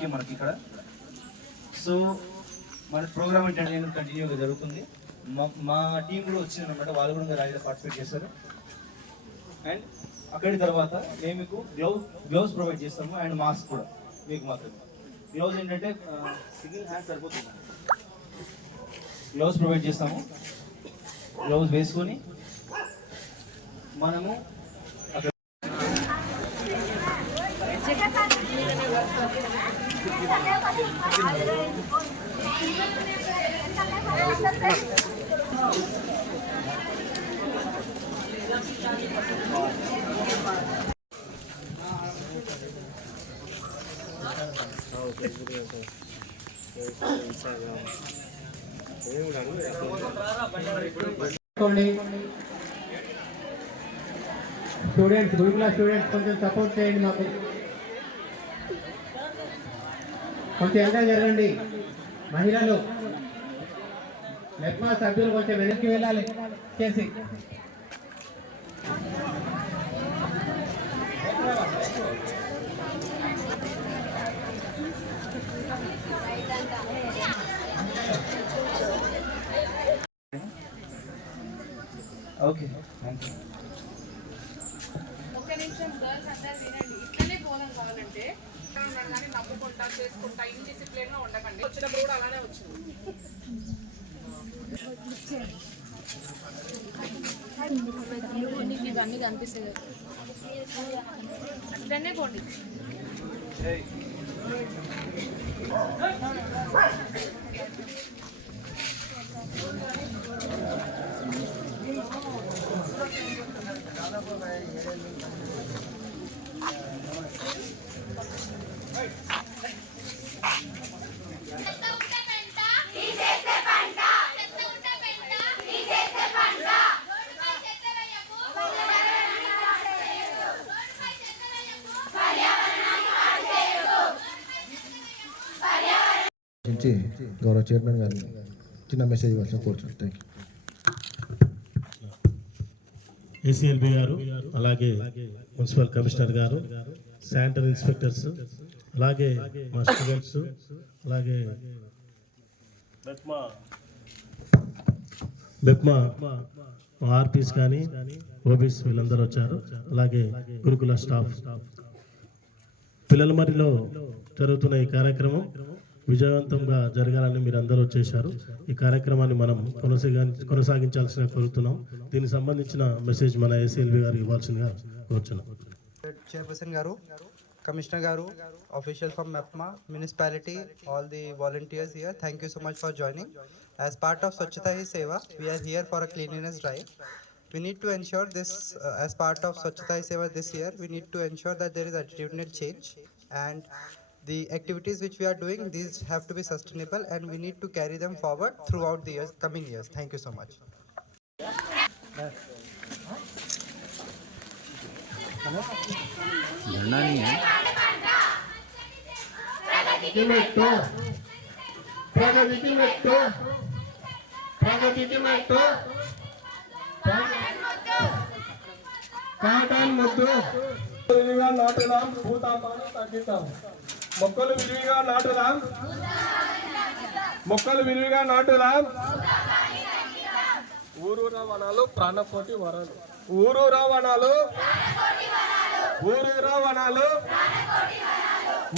ముఖ్యం మనకి ఇక్కడ. సో మన ప్రోగ్రామ్ ఏంటంటే కంటిన్యూగా జరుగుతుంది. మా టీం కూడా వచ్చిందన్నమాట, వాళ్ళు కూడా ర్యాలీలో పార్టిసిపేట్ చేస్తారు. అండ్ అక్కడి తర్వాత మేము మీకు గ్లౌస్ ప్రొవైడ్ చేస్తాము అండ్ మాస్క్ కూడా మీకు మాత్రమే. గ్లౌజ్ ఏంటంటే సింగిల్ హ్యాండ్ సరిపోతుంది. గ్లౌజ్ ప్రొవైడ్ చేస్తాము. గ్లౌజ్ వేసుకొని మనము స్టూడెంట్స్, గురుకుల స్టూడెంట్స్ కొంచెం సపోర్ట్ చేయండి, మాకు కొంచెం వెనక జరగండి. మహిళలు మెప్మా సభ్యులు కొంచెం వెనక్కి వెళ్ళాలి చేసి. Okay, thank you. ఒక్క నిమిషం గర్ల్స్ అందరు వినండి. ఇట్లనే పోదాం కావాలంటే కానీ నవ్వుకుంటా చేసుకుంటా ఇన్డిసిప్లిన్ గా ఉండకండి. వచ్చినప్పుడు కూడా అలానే వచ్చింది. నీకు ఇవన్నీ కనిపిస్తాయి, అట్లనే పోండి. గౌరవ చైర్మన్ గారిని చిన్న మెసేజ్ ఇవ్వాల్సిన కోరుతున్నాను. Thank you. ఏసీఎల్బీ గారు, అలాగే మున్సిపల్ కమిషనర్ గారు, శానిటరీ ఇన్స్పెక్టర్స్, అలాగే మా స్టూడెంట్స్, అలాగే బెప్మా ఆర్పీస్ కానీ ఓబీస్ వీళ్ళందరూ వచ్చారు. అలాగే గురుకుల స్టాఫ్. పిల్లల మరిలో జరుగుతున్న ఈ కార్యక్రమం విజయవంతంగా జరగాలని మీరు అందరూ వచ్చేసారు. ఈ కార్యక్రమాన్ని మనం కొనసాగించాల్సిన కోరుతున్నాం. దీనికి సంబంధించిన మెసేజ్ మన ఏసీఎల్బీ గారికి ఇవ్వాల్సిందిగా కోరుచున్నాం. చైర్పర్సన్ గారు, కమిషనర్ గారు, officials from MEPMA municipality, all the volunteers here, thank you so much for joining. As part of Swachhata Hi Seva, we are here for a cleanliness drive. We need to ensure this, as part of Swachhata Hi Seva this year, we need to ensure that there is attitudinal change, and the activities which we are doing, these have to be sustainable, and we need to carry them forward throughout the years, coming years. Thank you so much. విరివిగా నాటుదాం, భూతాపాన్ని తగ్గిద్దాం. మొక్కలు విరివిగా నాటుదాం, మొక్కలు విరివిగా నాటుదాం. ఊరూర వనాలు ప్రాణకోటి వరాలు, ఊరూర వనాలు, ఊరూర వనాలు,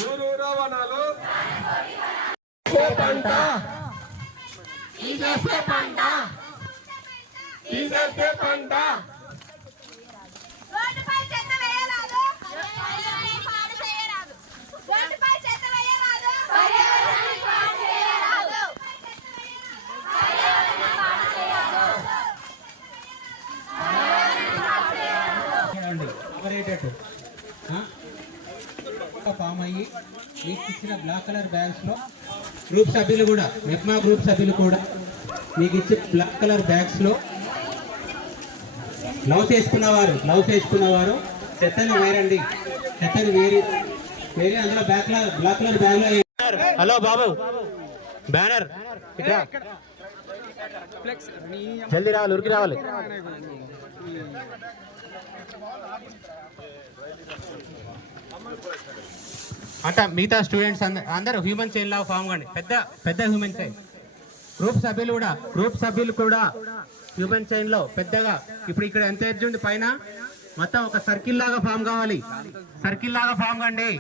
ఊరూర వనాలు. పంట తీసేసే పంట, తీసేసే పంట. ఫామ్ అయ్యి మీకు ఇచ్చిన బ్లాక్ కలర్ బ్యాగ్స్ లో గ్రూప్ సభ్యులు కూడా, మెప్మా గ్రూప్ సభ్యులు కూడా మీకు ఇచ్చే బ్లాక్ కలర్ బ్యాగ్స్ లో గ్లౌస్ వేసుకున్నవారు చెత్తని వేరండి. చెత్తని వేరే అందులో బ్లాక్ కలర్ బ్యాగ్ లో. హలో బాబు, బ్యానర్ జల్దీ రావాలి, ఉరికి రావాలి. అంతా మిగతా స్టూడెంట్స్ అందరూ హ్యూమన్ చైన్ లాగా ఫామ్ కండి, పెద్ద హ్యూమన్ చైన్. గ్రూప్ సభ్యులు కూడా హ్యూమన్ చైన్ లో పెద్దగా. ఇప్పుడు ఇక్కడ ఎంత ఎడ్జ్ ఉంది పైన, మొత్తం ఒక సర్కిల్ లాగా ఫామ్ కావాలి. సర్కిల్ లాగా ఫామ్ కండి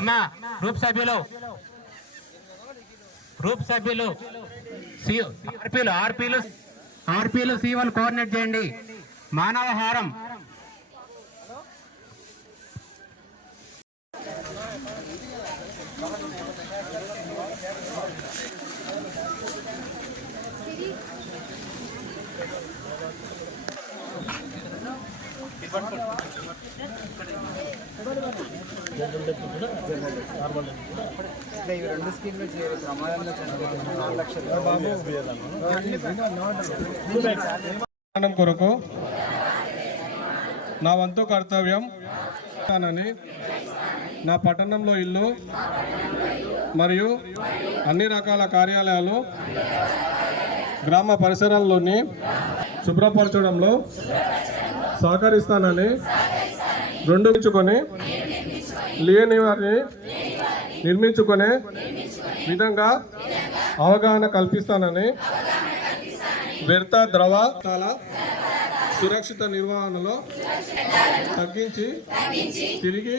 అమ్మా. గ్రూప్ సభ్యులు ఆర్పీలు C1 కోఆర్డినేట్ చేయండి. మానవ హారం కొరకు నా వంతు కర్తవ్యం అని నా పట్టణంలో ఇల్లు మరియు అన్ని రకాల కార్యాలయాలు గ్రామ పరిసరాల్లోని శుభ్రపరచడంలో సహకరిస్తానని రెండుకొని లేని వారిని నిర్మించుకునే విధంగా అవగాహన కల్పిస్తానని వ్యర్థ ద్రవాల సురక్షిత నిర్వహణలో తగ్గించి తిరిగి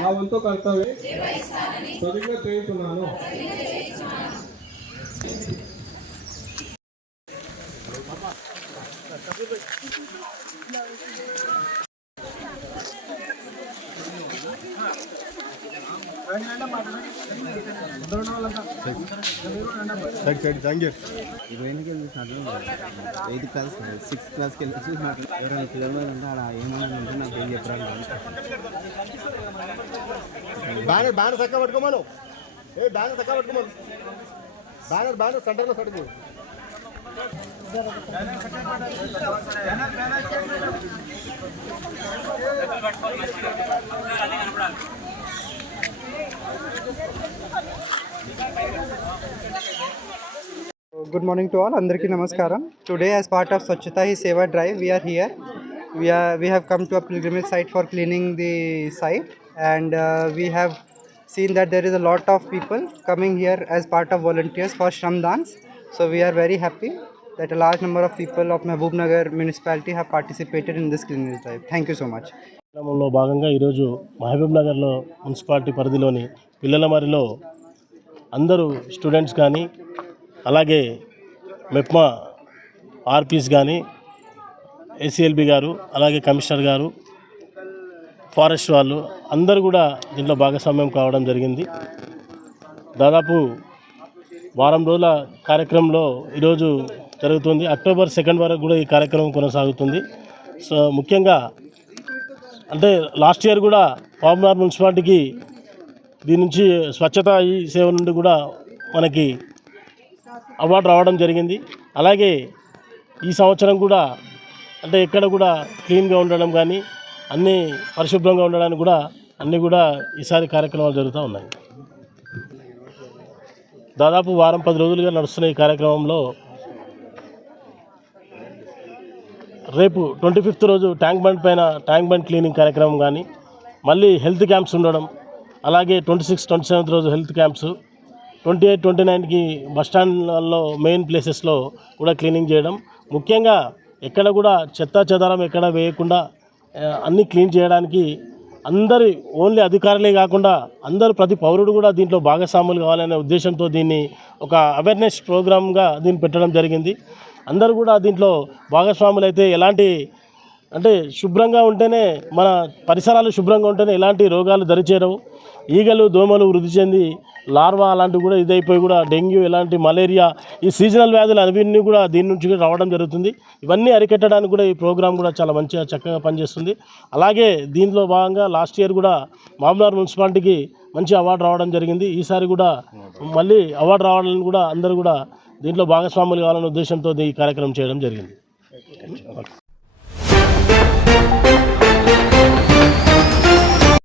నా వంతు కర్తవ్యం ప్రతిజ్ఞ చేస్తున్నాను. ఎయిత్ క్లాస్ 6th క్లాస్కి వెళ్ళి చూసినట్టు ఎవరైనా పిల్లలు ఉంటే అలా ఏమైనా ఉంటే నాకు ఏం చెప్పాలి. బ్యానర్ చక్క పట్టుకోమను, బ్యానర్ చక్క పట్టుకోమను, బ్యానర్ సెంటర్లో సడుగు. Good morning to all. Andarki namaskaram. Today, as part of Swachhata Hi Seva drive, we are here. We have come to a pilgrimage site for cleaning the site, and we have seen that there is a lot of people coming here as part of volunteers for Shramdans. So we are very happy that a large number of people of Mahbubnagar municipality have participated in this cleanliness drive. Thank you so much. కార్యక్రమంలో భాగంగా ఈరోజు మహబూబ్ నగర్లో municipality పరిధిలోని పిల్లల మరిలో అందరూ students కానీ అలాగే MEPMA RPs కానీ ఏసీఎల్బీ గారు అలాగే కమిషనర్ గారు ఫారెస్ట్ వాళ్ళు అందరూ కూడా దీంట్లో భాగస్వామ్యం కావడం జరిగింది. దాదాపు వారం రోజుల కార్యక్రమంలో ఈరోజు జరుగుతుంది. October 2 వరకు కూడా ఈ కార్యక్రమం కొనసాగుతుంది. సో ముఖ్యంగా అంటే లాస్ట్ ఇయర్ కూడా మహబూబ్నగర్ మున్సిపాలిటీకి దీని నుంచి స్వచ్ఛతా ఈ సేవ నుండి కూడా మనకి అవార్డు రావడం జరిగింది. అలాగే ఈ సంవత్సరం కూడా అంటే ఎక్కడ కూడా క్లీన్గా ఉండడం కానీ అన్నీ పరిశుభ్రంగా ఉండడానికి కూడా అన్నీ కూడా ఈసారి కార్యక్రమాలు జరుగుతూ ఉన్నాయి. దాదాపు వారం 10 రోజులుగా నడుస్తున్న ఈ కార్యక్రమంలో రేపు 25th రోజు ట్యాంక్ బండ్ క్లీనింగ్ కార్యక్రమం కానీ మళ్ళీ హెల్త్ క్యాంప్స్ ఉండడం, అలాగే 26, 27 రోజు హెల్త్ క్యాంప్స్, 28, 29కి బస్టాండ్లలో మెయిన్ ప్లేసెస్లో కూడా క్లీనింగ్ చేయడం. ముఖ్యంగా ఎక్కడ కూడా చెత్త చెదారం ఎక్కడ వేయకుండా అన్నీ క్లీన్ చేయడానికి అందరి ఓన్లీ అధికారులే కాకుండా అందరూ ప్రతి పౌరుడు కూడా దీంట్లో భాగస్వాములు కావాలనే ఉద్దేశంతో దీన్ని ఒక అవేర్నెస్ ప్రోగ్రామ్గా దీన్ని పెట్టడం జరిగింది. అందరూ కూడా దీంట్లో భాగస్వాములు అయితే ఎలాంటి అంటే శుభ్రంగా ఉంటేనే మన పరిసరాలు శుభ్రంగా ఉంటేనే ఎలాంటి రోగాలు దరిచేరవు. ఈగలు దోమలు వృద్ధి చెంది లార్వా అలాంటివి కూడా ఇదైపోయి కూడా డెంగ్యూ ఇలాంటి మలేరియా ఈ సీజనల్ వ్యాధులు అవన్నీ కూడా దీని నుంచి కూడా రావడం జరుగుతుంది. ఇవన్నీ అరికట్టడానికి కూడా ఈ ప్రోగ్రాం కూడా చాలా మంచిగా చక్కగా పనిచేస్తుంది. అలాగే దీంట్లో భాగంగా లాస్ట్ ఇయర్ కూడా మహబూబ్నగర్ మున్సిపాలిటీకి మంచి అవార్డు రావడం జరిగింది. ఈసారి కూడా మళ్ళీ అవార్డు రావాలని కూడా అందరూ కూడా దీంట్లో భాగస్వాములు కావాలనే ఉద్దేశంతో ఈ కార్యక్రమం చేయడం జరిగింది.